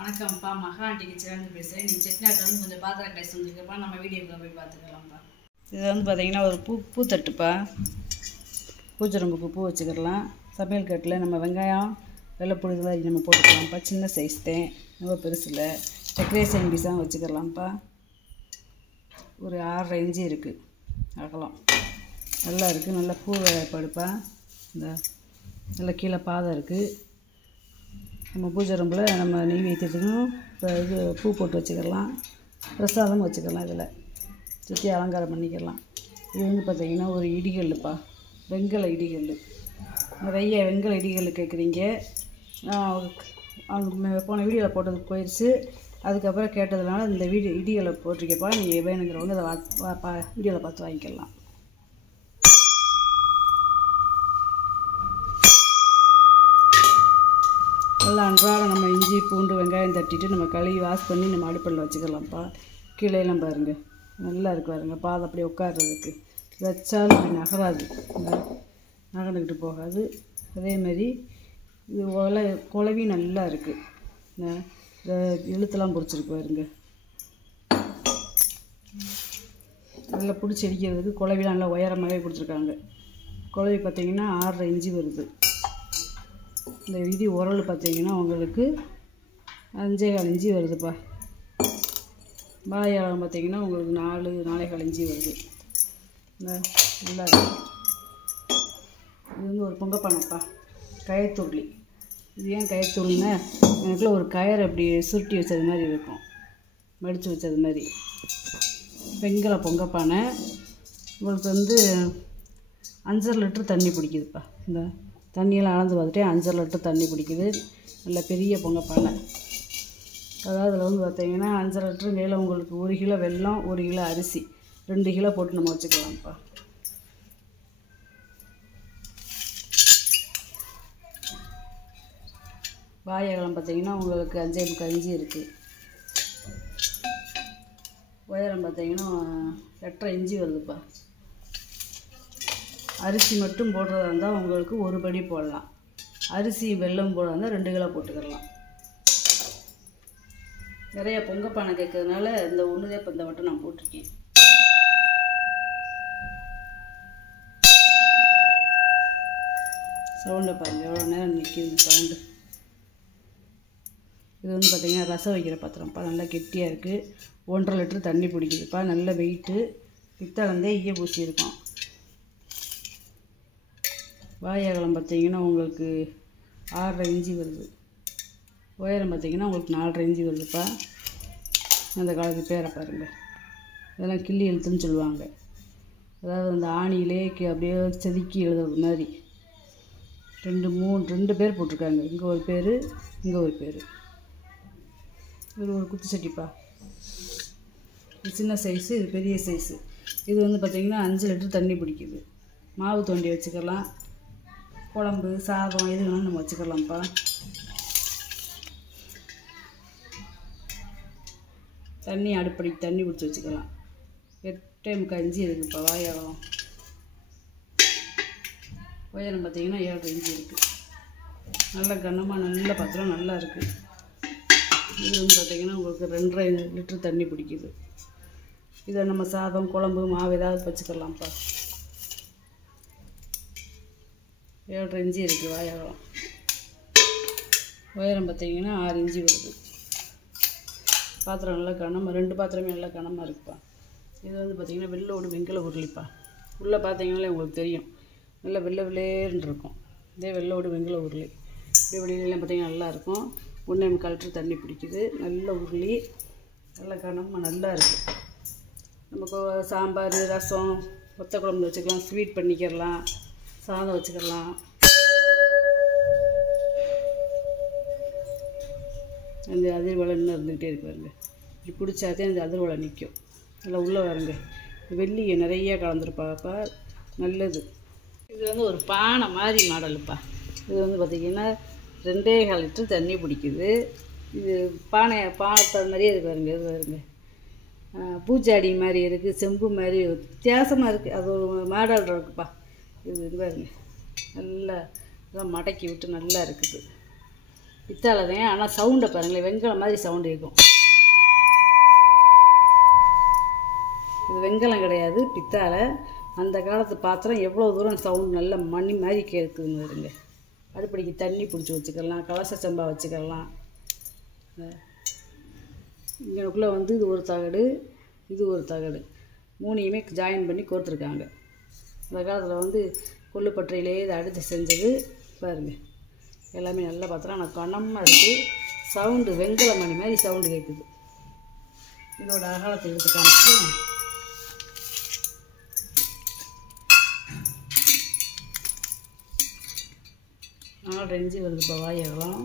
வணக்கம்ப்பா, மகாண்டி கிச்சன்லேருந்து பேசுகிறேன். நீ செட்டிநாட்டில் வந்து கொஞ்சம் பாத்திரம் டைஸ் வந்துருக்கப்பா. நம்ம வீடியோக்குள்ளே போய் பார்த்துக்கலாம்ப்பா. இது வந்து பார்த்திங்கன்னா ஒரு பூத்தட்டுப்பா. பூச்சரம்புக்கு பூ வச்சுக்கிடலாம். சமையல் கட்டில் நம்ம வெங்காயம் வெள்ளைப்பூடு இதெல்லாம் நம்ம போட்டுக்கலாம்ப்பா. சின்ன சைஸ் தான், ரொம்ப பெருசில். டெக்கரேஷன் பீஸாக வச்சுக்கலாம்ப்பா. ஒரு 6.5 இன்ச்சு இருக்குது அகலம். நல்லா இருக்குது, நல்லா பூ வேலைப்பாடுப்பா. இந்த நல்லா கீழே பாதை இருக்குது. நம்ம பூஜை ரூமில் நம்ம நெய்வேத்தியத்துக்கும் இப்போ இது பூ போட்டு வச்சுக்கலாம். பிரசாதம் வச்சுக்கலாம். இதில் சுற்றி அலங்காரம் பண்ணிக்கலாம். இது வந்து பார்த்திங்கன்னா ஒரு இடிகல்லுப்பா, வெங்கல இடிகல். நிறைய வெங்கல இடிகல் கேட்குறீங்க. போன வீடியோவில் போட்டதுக்கு போயிடுச்சு. அதுக்கப்புறம் கேட்டதுனால இந்த இடிகளை போட்டிருக்கப்பா. நீங்கள் வேணுங்கிறவங்க அதை வீடியோவில் பார்த்து வாங்கிக்கலாம். நல்லா அன்றாடம் நம்ம இஞ்சி பூண்டு வெங்காயம் தட்டிட்டு நம்ம கழுவி வாஷ் பண்ணி நம்ம அடுப்பில் வச்சுக்கலாம்ப்பா. கீழேலாம் பாருங்கள், நல்லா இருக்கு பாருங்க. பாதை அப்படியே உட்காடுறதுக்கு வச்சாலும் அப்படி நகராது, நகர்ந்துக்கிட்டு போகாது. அதேமாரி இது குழவி நல்லா இருக்குது. இழுத்தெல்லாம் பிடிச்சிருக்கு பாருங்க. நல்லா பிடிச்சி அடிக்கிறதுக்கு குழவிலாம் நல்லா உயரமாகவே கொடுத்துருக்காங்க. குழவி பார்த்திங்கன்னா 6.5 இன்ச்சு வருது. இந்த விதி உரல் பார்த்திங்கன்னா உங்களுக்கு 5.25 இன்ச்சு வருதுப்பா. வாழையாளம் பார்த்திங்கன்னா உங்களுக்கு 4.25 இன்ச்சு வருது. நல்லா இருக்குது. இது வந்து ஒரு பொங்கப்பானைப்பா, கயத்துருளி. இது ஏன் கயத்துருளின்னா எனக்குள்ள ஒரு கயரை அப்படி சுருட்டி வச்சது மாதிரி இருக்கும், மடித்து வச்சது மாதிரி. வெங்கல பொங்கப்பானை. உங்களுக்கு வந்து 5.5 லிட்டர் தண்ணி பிடிக்குதுப்பா. இந்த தண்ணியெல்லாம் அளந்து பார்த்துட்டே 5.5 லிட்டர் தண்ணி பிடிக்குது. நல்ல பெரிய பொங்கப்பானை. அதாவது அதில் வந்து பார்த்திங்கன்னா 5.5 லிட்டருங்கையில் உங்களுக்கு 1 கிலோ வெல்லம், 1 கிலோ அரிசி, 2 கிலோ போட்டு நம்ம வச்சுக்கலாம்ப்பா. வாயகலம் பார்த்திங்கன்னா உங்களுக்கு 5.25 இன்ச்சு இருக்குது. உயரம் பார்த்திங்கன்னா 8.5 இன்ச்சு வருதுப்பா. அரிசி மட்டும் போடுறதா இருந்தால் உங்களுக்கு 1 படி போடலாம். அரிசி வெல்லம் போடுறதா இருந்தால் 2 கிலோ போட்டுக்கலாம். நிறைய பொங்கப்பானை கேட்கறதுனால இந்த ஒன்றுதே இப்போ இந்த வட்டம் நான் போட்டிருக்கேன். சவுண்டை பாருங்கள், எவ்வளோ நேரம் நிற்கிது சவுண்டு. இது வந்து பார்த்திங்கன்னா ரசம் வைக்கிற பாத்திரம்ப்பா. நல்லா கெட்டியாக இருக்குது. 1.5 லிட்டர் தண்ணி பிடிக்குதுப்பா. நல்ல வெயிட்டு. பித்தளந்தே ஈய பூசி இருக்கும். வாயகலம் பார்த்திங்கன்னா உங்களுக்கு 6.5 இன்ச்சு வருது. உயரம் பார்த்திங்கன்னா உங்களுக்கு 4.5 இன்ச்சு வருதுப்பா. அந்த காலத்து பேரை பாருங்கள். இதெல்லாம் கிள்ளி எழுத்துன்னு சொல்லுவாங்க. அதாவது அந்த ஆணியிலே அப்படியே செதுக்கி எழுதுறது மாதிரி. 2 பேர் போட்டிருக்காங்க. இங்கே ஒரு பேர், இங்கே ஒரு பேர். இது ஒரு குத்து சட்டிப்பா. இது சின்ன சைஸு, இது பெரிய சைஸு. இது வந்து பார்த்திங்கன்னா 5 லிட்டர் தண்ணி பிடிக்குது. மாவு தோண்டி வச்சுக்கலாம். குழம்பு சாதம் எது வேணாலும் நம்ம வச்சுக்கலாம்ப்பா. தண்ணி அடுப்படிக்கு தண்ணி பிடிச்சி வச்சுக்கலாம். 8.25 இன்ச்சு இருக்குதுப்பா வாயகலம். உயரம் பார்த்திங்கன்னா 7.5 இன்ச்சு இருக்குது. நல்ல கனமாக நல்ல பாத்திரம், நல்லா இருக்குது. இது வந்து பார்த்திங்கன்னா உங்களுக்கு 2.5 லிட்டர் தண்ணி பிடிக்குது. இதை நம்ம சாதம் குழம்பு மாவு ஏதாவது வச்சுக்கலாம்ப்பா. 7.5 இன்ச்சு இருக்குது வாயகலம். உயரம் பார்த்திங்கன்னா 6 இன்ச்சு வருது. பாத்திரம் நல்லா கனமாக, 2 பாத்திரமே நல்லா கனமாக இருக்குப்பா. இது வந்து பார்த்திங்கன்னா வெள்ளோடு வெங்கல உருளிப்பா. உள்ளே பார்த்தீங்கன்னாலே உங்களுக்கு தெரியும், நல்லா வெள்ளைன்னு இருக்கும். இதே வெள்ளோடு வெங்கல உருளி. இப்படி வெளியிலாம் பார்த்திங்கன்னா நல்லாயிருக்கும். 1.25 லிட்டர் தண்ணி பிடிக்குது. நல்ல உருளி, நல்ல கனமாக நல்லா இருக்குது. நமக்கு சாம்பார் ரசம் ஒத்த குழம்பு வச்சுக்கலாம். ஸ்வீட் பண்ணிக்கிறலாம், சாதம் வச்சுக்கலாம். அந்த அதிர்வலை இன்னும் இருந்துக்கிட்டே இருக்கு பாருங்க. இப்படி பிடிச்சாதே அந்த அதிர்வலை நிற்கும். நல்லா உள்ளே வருங்க. வெள்ளியை நிறைய கலந்துருப்பாப்பா, நல்லது. இது வந்து ஒரு பானை மாதிரி மாடலுப்பா. இது வந்து பார்த்திங்கன்னா 2.25 லிட்டர் தண்ணி பிடிக்குது. இது பானை மாதிரியே இது பாருங்க. இது பாருங்க, பூச்சாடி மாதிரி இருக்குது, செம்பு மாதிரி வித்தியாசமாக இருக்குது. அது ஒரு மாடல் இருக்குப்பா. இது பாருங்க, நல்லா இதான் மடக்கி விட்டு நல்லா இருக்குது. பித்தாளை தான், ஆனால் சவுண்டை பாருங்களேன், வெங்கலம் மாதிரி சவுண்டு கேட்கும். இது வெங்கலம் கிடையாது, பித்தாளை. அந்த காலத்து பாத்திரம் எவ்வளோ தூரம் சவுண்ட் நல்ல மணி மாதிரி கேட்குதுங்க. இருங்க, அடுப்படிக்கு தண்ணி பிடிச்சி வச்சுக்கலாம், கலச சம்பா வச்சுக்கலாம். இங்கனுக்குள்ளே வந்து இது ஒரு தகடு, இது ஒரு தகடு, மூணையுமே ஜாயின் பண்ணி கோர்த்துருக்காங்க. அந்த காலத்தில் வந்து கொள்ளுப்பற்றையிலே இதை அடித்து செஞ்சது பாருங்கள். எல்லாமே நல்ல பாத்திரம், ஆனால் கனமாக இருக்குது. சவுண்டு வெங்கல மணி மாதிரி சவுண்டு கேட்குது. இதோட அகலத்தை எடுத்து காமிச்சு 4 இன்ச்சு வருதுப்பா வாய் அகலம்.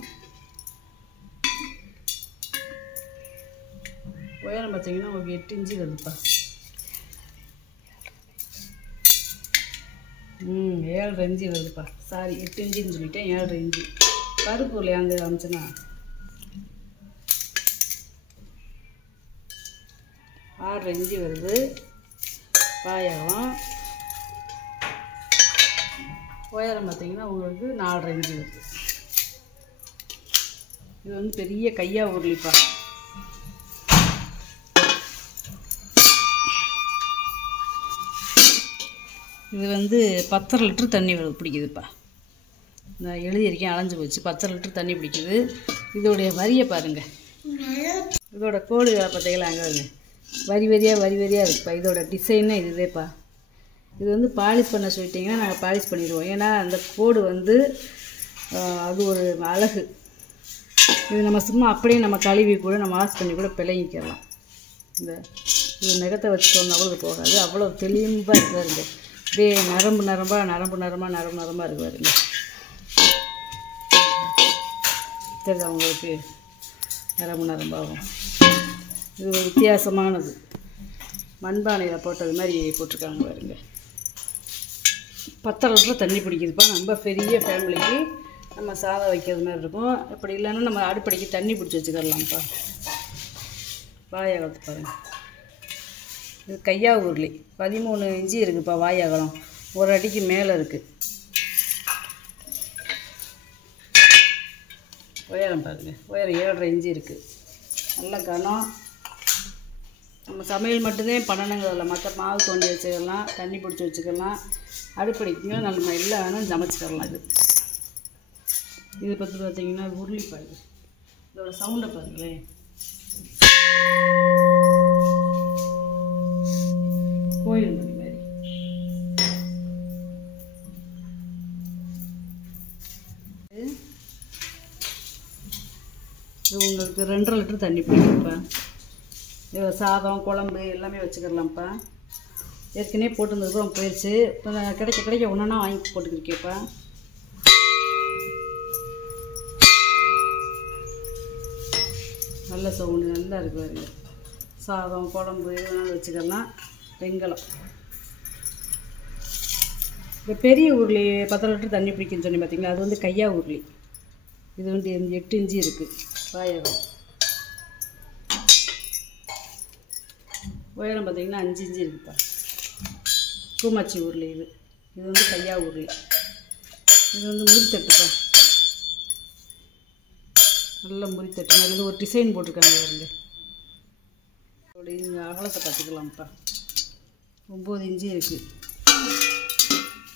உயரம் பார்த்தீங்கன்னா உங்களுக்கு 8 இன்ச்சு வருதுப்பா. 7 இன்ச்சு வருதுப்பா. சாரி, 8 இன்ச்சுன்னு சொல்லிட்டேன், 7 இன்ச்சு. கருப்பு இல்லையா அந்த காமிச்சுன்னா 6 இன்ச்சு வருது வாய் அகலம். உயரம் பார்த்தீங்கன்னா உங்களுக்கு 4 இன்ச்சு வருது. இது வந்து பெரிய கையா உருளிப்பா. இது வந்து 10 லிட்டர் தண்ணி பிடிக்குதுப்பா. நான் எழுதியிருக்கேன், அலைஞ்சு போச்சு. 10 லிட்டர் தண்ணி பிடிக்குது. இதோடைய வரியை பாருங்கள், இதோட கோடு பார்த்தீங்களா, அங்கே வருங்க, வரி வரியாக இருக்குப்பா. இதோட டிசைனே இதுதேப்பா. இது வந்து பாலிஷ் பண்ண சொல்லிட்டிங்கன்னா நாங்கள் பாலிஷ் பண்ணிடுவோம். ஏன்னா அந்த கோடு வந்து அது ஒரு அழகு. இது நம்ம சும்மா அப்படியே நம்ம கழுவி கூட நம்ம வாஷ் பண்ணி கூட பிழைக்கலாம். இது நகத்தை வச்சுட்டோம்னா கூட போகாது. அவ்வளோ தெளிவாக இருக்காருங்க. இதே நரம்பாக இருக்குவாருங்க. தெரியுதா உங்களுக்கு? நரம்பாகும். இது ஒரு வித்தியாசமானது. மண்பானையில் போட்டது மாதிரி போட்டிருக்காங்க பாருங்க. 10 லிட்டர் தண்ணி பிடிக்குதுப்பா. ரொம்ப பெரிய ஃபேமிலிக்கு நம்ம சாதம் வைக்கிறது மாதிரி இருக்கும். அப்படி இல்லைன்னா நம்ம அடுப்படிக்கு தண்ணி பிடிச்சி வச்சுக்கலாம்ப்பா. வாய் அகலத்தை பாருங்கள். இது கையா உருளி 13 இன்ச்சு இருக்குதுப்பா வாய் அகலம். ஒரு அடிக்கு மேலே இருக்குது. உயரம் பாருங்கள், உயரம் 7.5 இன்ச்சு இருக்குது. நல்ல கனம். நம்ம சமையல் மட்டும்தான் பண்ணணுங்கிறதில்ல, மற்ற மாவு தோண்டி வச்சுக்கலாம், தண்ணி பிடிச்சி வச்சுக்கலாம், அடுப்படிக்குங்க நம்ம எல்லாம் வேணும் சமைச்சிக்கலாம். இது பற்றி பார்த்தீங்கன்னா உருளிப்பாய். இதோட சவுண்டை பாருங்களேன். கோயில் மணி மாதிரி. இது உங்களுக்கு 2.5 லிட்டர் தண்ணி பிடிக்கும்ப்பா. சாதம் குழம்பு எல்லாமே வச்சுக்கலாம்ப்பா. ஏற்கனவே போட்டுருந்ததுக்கும் போயிடுச்சு. இப்போ கிடைக்க ஒன்றா வாங்கி போட்டுக்கிருக்கேப்பா. நல்ல சவுண்டு நல்லா இருக்கு பாருங்க. சாதம் குழம்பு எதுனாலும் வச்சுக்கலாம். வெங்கலம். இந்த பெரிய உருளி 10 லிட்டர் தண்ணி பிடிக்குன்னு சொன்னி பார்த்தீங்களா, அது வந்து கையா உருளி. இது வந்து 8 இன்ச்சு இருக்குது வாயகம். உயரம் பார்த்தீங்கன்னா 5 இன்ச்சு இருக்குப்பா. பூமாச்சி உருளி இது. இது வந்து கையா உருளி. இது வந்து முறித்தட்டுப்பா. நல்ல முறித்தட்டு. அதில் ஒரு டிசைன் போட்டிருக்காங்க பாருங்க. இந்த அகலத்தை பார்த்துக்கலாம்ப்பா. 9 இன்ச்சு இருக்குது.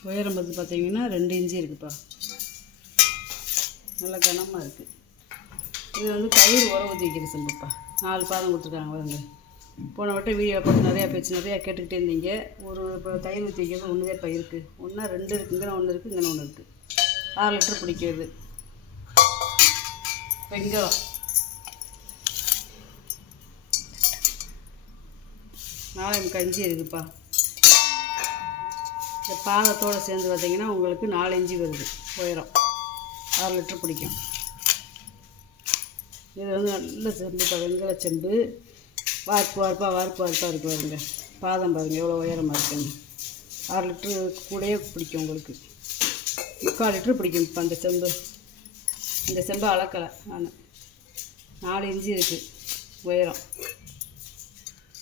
உயரம் வந்து பார்த்தீங்கன்னா 2 இன்ச்சு இருக்குப்பா. நல்ல கனமாக இருக்குது. இது வந்து பயிர் உர ஊற்றி வைக்கிற செம்புப்பா. 4 பாதம் கொடுத்துருக்காங்க பாருங்க. போன வட்டம் வீடியோ போட்டு நிறையா பேச்சு நிறையா கேட்டுக்கிட்டே இருந்தீங்க. ஒரு இப்போ தயிர் ஊற்றி வைக்கிறது ஒன்று தான் இருக்குது. ஒன்றா 2 இருக்குது. இங்கே ஒன்று இருக்குது, இங்கே ஒன்று இருக்குது. 6 லிட்டர் பிடிக்கிறது. வெங்கலம். நாளைக்கு கஞ்சி இருக்குதுப்பா. இந்த பாதத்தோடு சேர்ந்து பார்த்தீங்கன்னா உங்களுக்கு 4 இன்ச்சு வருது உயரம். 6 லிட்டர் பிடிக்கும். இது வந்து நல்ல செம்புப்பா, வெங்கல செம்பு. வார்ப்பாக இருக்கு பாருங்க. பாதம் பாருங்கள் எவ்வளோ உயரமாக இருக்குங்க. 6 லிட்டரு கூடயே பிடிக்கும் உங்களுக்கு. 3/4 லிட்டரு பிடிக்கும் இப்போ அந்த செம்பு. இந்த செம்பு அளக்கலை நான். 4 இன்ச்சு இருக்குது உயரம்.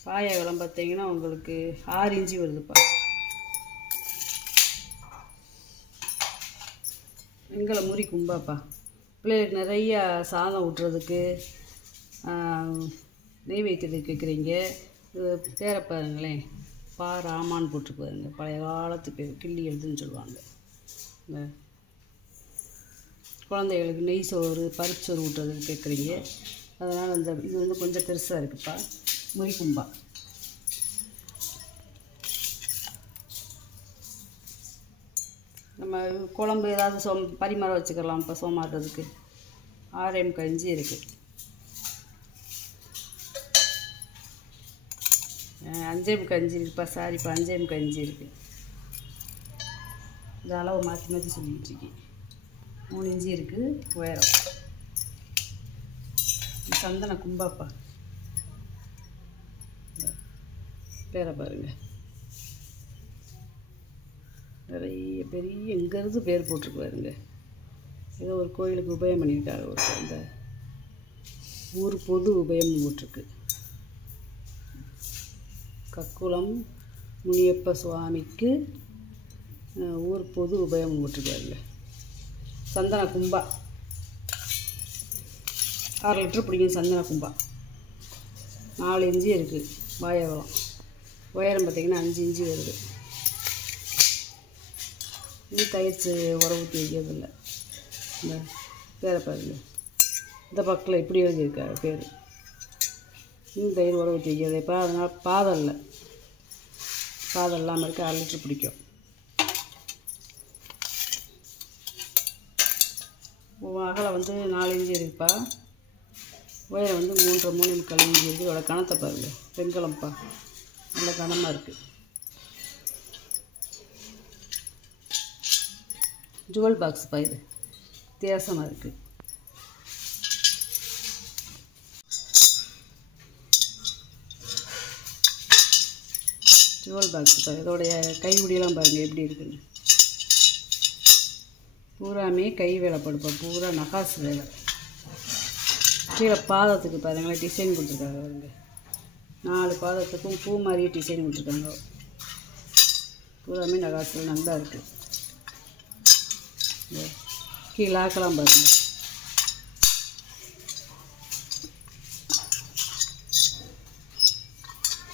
பாயகலம் பார்த்தீங்கன்னா உங்களுக்கு 6 இன்ச்சு வருதுப்பா. வெங்கல முறி கும்பாப்பா. பிள்ளைகளுக்கு நிறையா சாதம் ஊட்டுறதுக்கு நெய்வேத்தியத்துக்கு வைக்கிறீங்க. இது பேரை பாருங்களேன், பா ராமான்னு போட்டிருக்கு பாருங்க. பழைய காலத்து பேர் கிள்ளி எழுதுன்னு சொல்லுவாங்க. இந்த குழந்தைகளுக்கு நெய் சோறு பருப்பு சோறு ஊட்டுறதுக்கு கேட்குறீங்க. அதனால் இந்த இது வந்து கொஞ்சம் பெருசாக இருக்குப்பா. முறிக்கும்பா. நம்ம குழம்பு ஏதாவது பரிமாற வச்சுக்கலாம். இப்போ சோமாடுறதுக்கு 6 கஞ்சி இருக்குது. 5 கஞ்சி இருக்குப்பா. சாரிப்பா, 5 கஞ்சி இருக்குது. இந்த அளவு மாற்றி மாற்றி சொல்லிக்கிட்டு இருக்கேன். 3 இன்ச்சு இருக்குது உயரம். சந்தன கும்பாப்பா. பேரை பாருங்க, நிறைய பெரிய எங்கேருந்து பேர் போட்டிருக்கு பாருங்க. ஏதோ ஒரு கோயிலுக்கு உபயம் பண்ணியிருக்காங்க. ஒரு அந்த ஊர் பொது உபயம் போட்டிருக்கு. கக்குளம் முனியப்ப சுவாமிக்கு ஊர் பொது உபயம் போட்டிருக்காருங்க. சந்தன கும்பா 6 லிட்டர் பிடிக்கும். சந்தன கும்பா 4 இன்ச்சு இருக்குது வாயவளம். உயரம் பார்த்திங்கன்னா 5 இன்ச்சு வருது. இது தயிர் உர ஊற்றி வைக்கிறதில்ல. இந்த பேரை பாருங்க, இந்த பக்கத்தில் இப்படி எழுதியிருக்காரு பேர். இன்னும் தயிர் உர ஊற்றி வைக்கிறது. இப்போ அதனால் பாதம் இல்லை, பாதம் இல்லாமல் இருக்க 6 லிட்டர் பிடிக்கும். அகலம் வந்து 4 இன்ச்சு இருக்குப்பா. உயரம் வந்து 3 3/4 இன்ச்சு இருக்குது. இதோட கணத்தை பாருங்கள். வெண்கலம்ப்பா, நல்ல கனமாக இருக்குது. ஜுவல் பாக்ஸ் பா. இது வித்தியாசமாக இருக்குது. ஜுவல் பாக்ஸ் பா. இதோடைய கைவிடியெல்லாம் பாருங்கள் எப்படி இருக்குன்னு. பூராமே கை வேலை படுப்பா. பூரா நகாசு வேலை. கீழே பாதத்துக்கு பாருங்களேன் டிசைன் கொடுத்துருக்காங்க பாருங்க. 4 பாதத்துக்கும் பூ மாதிரியே டிசைன் கொடுத்துருக்காங்க. பூராமே நகாசு நல்லா இருக்குது. கீழே ஆக்கலாம் பாருங்கள்.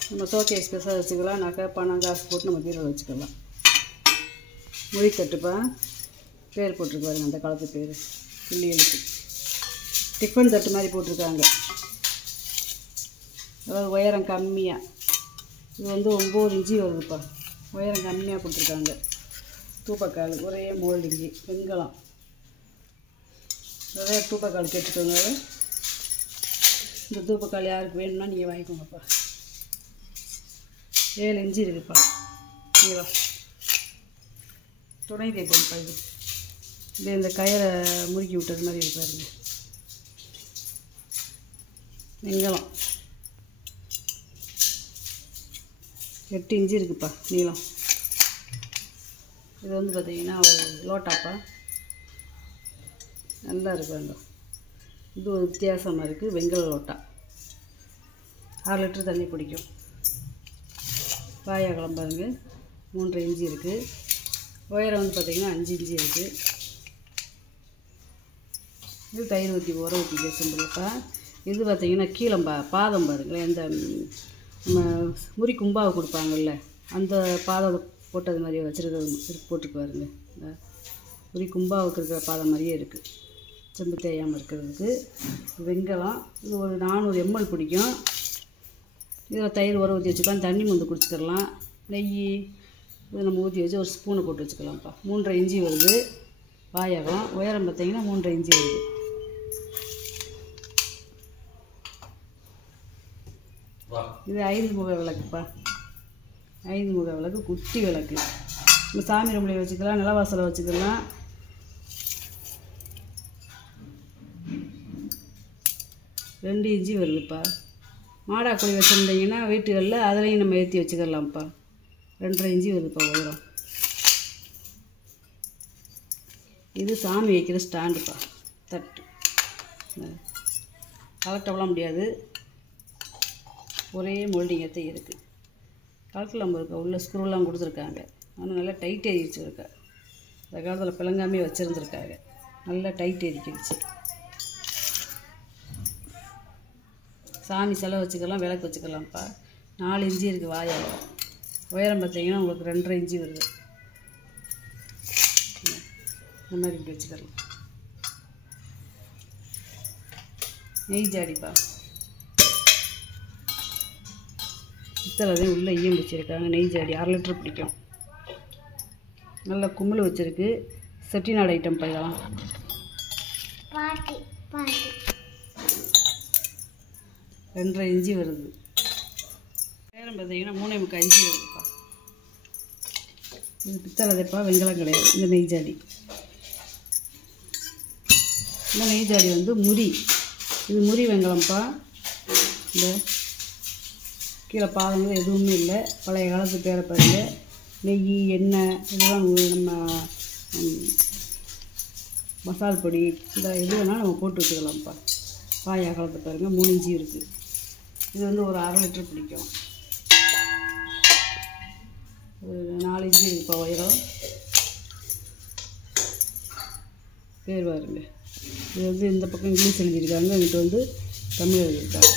நம்ம ஷோகேஸ் பெருசாக வச்சுக்கலாம். நகை பணம் காசு போட்டு நம்ம பீரோவில் வச்சுக்கலாம். முறித்தட்டுப்பா. பேர் போட்டிருக்கு பாருங்க, அந்த காலத்து பேர் கிள்ளி எழுத்து. டிஃபன் தட்டு மாதிரி போட்டிருக்காங்க. அதாவது உயரம் கம்மியாக. இது வந்து 9 இன்ச்சு வருதுப்பா. உயரம் கம்மியாக கொடுத்துருக்காங்க. தூப்பக்கால் ஒரே மோல்டிங்கு வெண்கலம். நிறைய தூப்பக்கால் கேட்டுக்கோங்க. இந்த தூப்பக்கால் யாருக்கு வேணும்னா நீங்கள் வாங்கிக்கோங்கப்பா. 7 இன்ச்சு இருக்குதுப்பா நீளம். துணை தேய்ப்போம்ப்பா. இது இந்த கயிறை முறுக்கி விட்டது மாதிரி இருக்காருங்க. வெண்கலம் 8 இன்ச்சு இருக்குதுப்பா நீளம். இது வந்து பார்த்திங்கன்னா ஒரு லோட்டாப்பா. நல்லா இருக்குங்க. இது ஒரு வித்தியாசமாக இருக்குது. வெண்கல லோட்டா 6 லிட்டர் தண்ணி பிடிக்கும். வாயகலம் பாருங்கள் 3 இன்ச்சு இருக்குது. உயரம் வந்து பார்த்திங்கன்னா 5 இன்ச்சு இருக்குது. இது தயிர் ஊற்றி உர ஊற்றி பேசும்பா. இது பார்த்திங்கன்னா கீழம்பா பாதம் பாருங்களேன். இந்த நம்ம முறி கும்பாவை கொடுப்பாங்கல்ல, அந்த பாதம் போட்டது மாதிரியே வச்சுருக்கிறது போட்டுருக்கு பாருங்க. இந்த முறி கும்பாவுக்கு இருக்கிற பாதம் மாதிரியே இருக்குது. செம்பு தேயாமல் இருக்கிறதுக்கு. வெண்கலம் இது ஒரு 400 ml பிடிக்கும். இதில் தயிர் உர ஊற்றி வச்சுக்கலாம். தண்ணி மொந்து குடிச்சிக்கலாம். நெய் இது நம்ம ஊற்றி வச்சு ஒரு ஸ்பூனை போட்டு வச்சுக்கலாம்ப்பா. 3.5 இன்ச்சு வருது வாயகம். உயரம் பார்த்திங்கன்னா 3.5 இன்ச்சு வருது. இது 5 முக விளக்குப்பா. 5 முக விளக்கு குட்டி விளக்கு. நம்ம சாமி ரூமில் வச்சுக்கலாம், நிலவாசலை வச்சுக்கலாம். ரெண்டு இன்ச்சு வருதுப்பா. மாடாக்குழி வச்சுருந்தீங்கன்னா வீட்டுகளில் அதுலேயும் நம்ம ஏற்றி வச்சுக்கலாம்ப்பா. 2.5 இன்ச்சு வருதுப்பா உயரம். இது சாமி வைக்கிற ஸ்டாண்டுப்பா. தட்டு கலட்டவெல்லாம் முடியாது. ஒரே மோல்டிங்கத்தை இருக்குது. கலக்கலாம் இருக்கா. உள்ள ஸ்க்ரூலாம் கொடுத்துருக்காங்க. ஆனால் நல்லா டைட் ஆகிடுச்சு இருக்கா. அந்த காலத்தில் பிளங்காமே வச்சுருந்துருக்காங்க. நல்லா டைட் ஏறிக்கிடுச்சு. சாமி செலவு வச்சுக்கலாம், விளக்கு வச்சுக்கலாம்ப்பா. 4 இன்ச்சு இருக்குது வாயால். உயரம் பார்த்தீங்கன்னா உங்களுக்கு 2.5 இன்ச்சு வருது. இந்த மாதிரி இப்படி வச்சுக்கலாம். நெய் ஜாடிப்பா. பித்தளையும் உள்ளே ஈயம் வச்சுருக்காங்க. நெய் ஜாடி 1/2 லிட்டர் பிடிக்கும். நல்ல கும்பல் வச்சுருக்கு. செட்டிநாடு ஐட்டம் இதெல்லாம். 2.5 இன்ச்சு வருது. நேரம் பார்த்தீங்கன்னா 3.25 இன்ச்சு வருதுப்பா. இது பித்தளைப்பா, வெங்கலம் கிடையாது. இந்த நெய் ஜாடி. இந்த நெய் ஜாடி வந்து முறி. இது முறி வெங்கலம்ப்பா. இந்த கீழே பாதங்கள் எதுவுமே இல்லை. பழைய காலத்து பேரை பாருங்க. நெய், எண்ணெய் இதெல்லாம் நம்ம மசால் பொடி இதை எது வேணாலும் நம்ம போட்டு வச்சுக்கலாம்ப்பா. பாயா காலத்தை பாருங்கள் 3 இன்ச்சு இருக்குது. இது வந்து ஒரு 1/2 லிட்டர் பிடிக்கும். ஒரு 4 இன்ச்சு இருக்குப்பா உயரம். பேர் பாருங்க. இது வந்து இந்த பக்கம் இங்கிலீஷ் எழுதியிருக்காங்க, இங்கிட்ட வந்து தமிழ் எழுதியிருக்காங்க.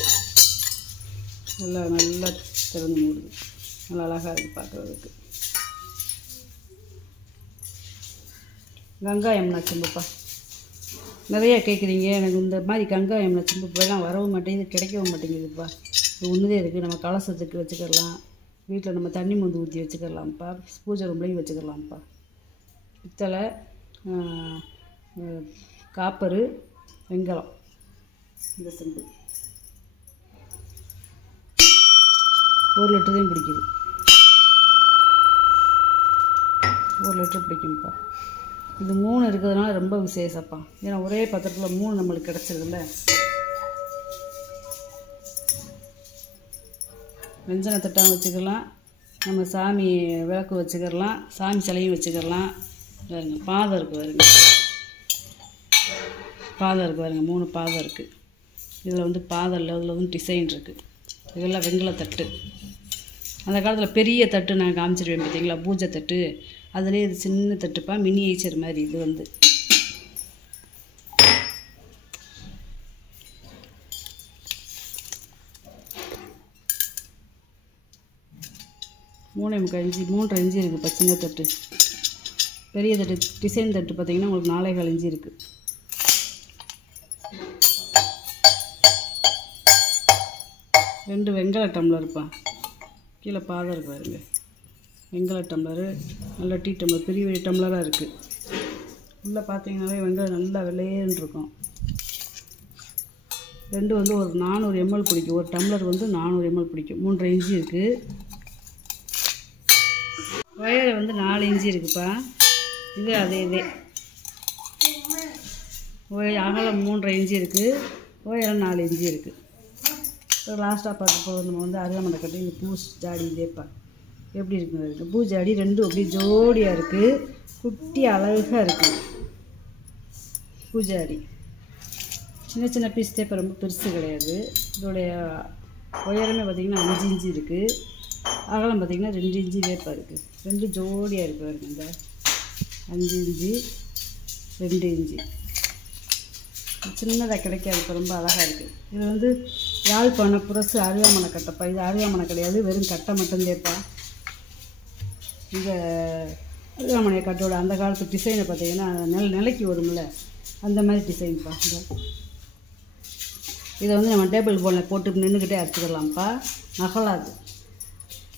நல்லா திறந்து மூடுது. நல்லா அழகாக இருக்குது பார்க்குறதுக்கு. கங்கா யமுனா செம்புப்பா. நிறையா கேட்குறீங்க. எனக்கு இந்த மாதிரி கங்கா யமுனா செம்பு போயெல்லாம் வரவும் மாட்டேங்குது, கிடைக்கவும் மாட்டேங்குதுப்பா. இது ஒன்றுதே இருக்குது. நம்ம கலசத்துக்கு வச்சுக்கலாம். வீட்டில் நம்ம தண்ணி மொந்து ஊற்றி வச்சுக்கலாம்ப்பா. பூஜை ரூம்லேயும் வச்சுக்கலாம்ப்பா. பித்தளை, காப்பரு, வெங்கலம். இந்த செம்பு 1 லிட்டரையும் பிடிக்குது. 1 லிட்டர் பிடிக்கும்ப்பா. இது 3 இருக்கிறதுனால ரொம்ப விசேஷப்பா. ஏன்னா ஒரே பாத்திரத்தில் 3 நம்மளுக்கு கிடச்சிருக்குல்ல. வெஞ்சனை தட்டாக வச்சுக்கலாம். நம்ம சாமி விளக்கு வச்சுக்கலாம். சாமி சிலையும் வச்சுக்கலாம். பாருங்க பாதம் இருக்குது பாருங்க. பாதம் இருக்குது பாருங்க. 3 பாதம் இருக்குது. இதில் வந்து பாதம் இல்லை, அதில் வந்து டிசைன் இருக்குது. இதெல்லாம் வெங்கல தட்டு. அந்த காலத்தில் பெரிய தட்டு நான் காமிச்சிருவேன் பார்த்தீங்களா, பூஜை தட்டு. அதுலேயே இது சின்ன தட்டுப்பா, மினியேச்சர் மாதிரி. இது வந்து மூணு 3.5 இன்ச்சு இருக்குதுப்பா சின்ன தட்டு. பெரிய தட்டு டிசைன் தட்டு பார்த்தீங்கன்னா உங்களுக்கு 4.25 இன்ச்சு இருக்குது. ரெண்டு வெங்கல டம்ளருப்பா. கீழே பாதம் இருக்கு பாருங்க. வெங்கல டம்ளரு, நல்ல டீ டம்ளர், பெரிய டம்ளராக இருக்குது. உள்ளே பார்த்தீங்கன்னாவே வெங்காயம் நல்லா வெள்ளையேன்னு இருக்கும். ரெண்டு வந்து ஒரு 400 ml பிடிக்கும். ஒரு டம்ளர் வந்து 400 ml பிடிக்கும். 3.5 இன்ச்சு இருக்குது. ஒயர் வந்து 4 இன்ச்சு இருக்குப்பா. இது அதே அகலம் 3.5 இன்ச்சு இருக்குது. ஒயரம் 4 இன்ச்சு இருக்குது. லாஸ்ட்டாக பார்க்க போகிறது நம்ம வந்து அருகாமனை கட்டி இந்த பூ ஜாடி இதேப்பா. எப்படி இருக்குங்க பூ ஜாடி. ரெண்டும் அப்படியே ஜோடியாக இருக்குது. குட்டி அழகாக இருக்குது பூ ஜாடி. சின்ன சின்ன பீஸ் தேப்பை, ரொம்ப பெருசு கிடையாது. இதோடைய உயரமே பார்த்திங்கன்னா 5 இன்ச்சு இருக்குது. அகலம் பார்த்திங்கன்னா 2 இன்ச்சு வேப்பா இருக்குது. ரெண்டு ஜோடியாக இருக்குது பாருங்க. இந்த 5 இன்ச்சு 2 இன்ச்சு சின்னதாக கிடைக்காது. இப்போ ரொம்ப அழகாக இருக்குது. இது வந்து யாழ்ப்பாண புரசு அருகாமனை கட்டைப்பா. இது அருகாமனை கிடையாது, வெறும் கட்டை மட்டும் தேப்பா. இந்த அருகாமனை கட்டோட அந்த காலத்து டிசைனை பார்த்தீங்கன்னா நிலைக்கு வரும்ல, அந்த மாதிரி டிசைன்ப்பா. இதை வந்து நம்ம டேபிள் போனில் போட்டு நின்றுக்கிட்டே அரைச்சிக்கலாம்ப்பா. நகலாது.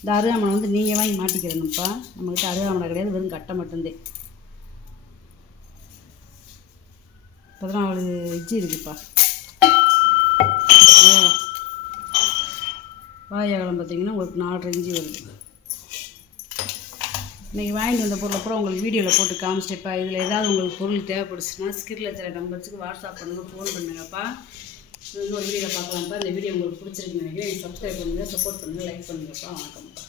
இந்த அருகாமனை வந்து நீங்கள் வாங்கி மாட்டிக்கிறணும்ப்பா. நம்மக்கிட்ட அருகாமனை கிடையாது, வெறும் கட்டை மட்டும்தான். 14 இன்ச்சு இருக்குப்பா. வாய் அகலம் பார்த்தீங்கன்னா உங்களுக்கு 4.5 இன்ச்சு வருது. இன்றைக்கி வாங்கிட்டு வந்த பொருள் அப்புறம் உங்களுக்கு வீடியோவில் போட்டு காமிச்சிட்டேப்பா. இதில் ஏதாவது உங்களுக்கு பொருள் தேவைப்படுச்சுன்னா ஸ்கிரீனில் தர நம்பர்ஸுக்கு வாட்ஸ்அப் பண்ணுங்கள், ஃபோன் பண்ணுங்கப்பா. இன்னொரு வீடியோவில் பார்க்கலாம்ப்பா. இந்த வீடியோ உங்களுக்கு பிடிச்சிருக்குன்னு நினைக்கிறேன். சப்ஸ்கிரைப் பண்ணுங்கள், சப்போர்ட் பண்ணுங்கள், லைக் பண்ணுங்கப்பா. வணக்கம்ப்பா.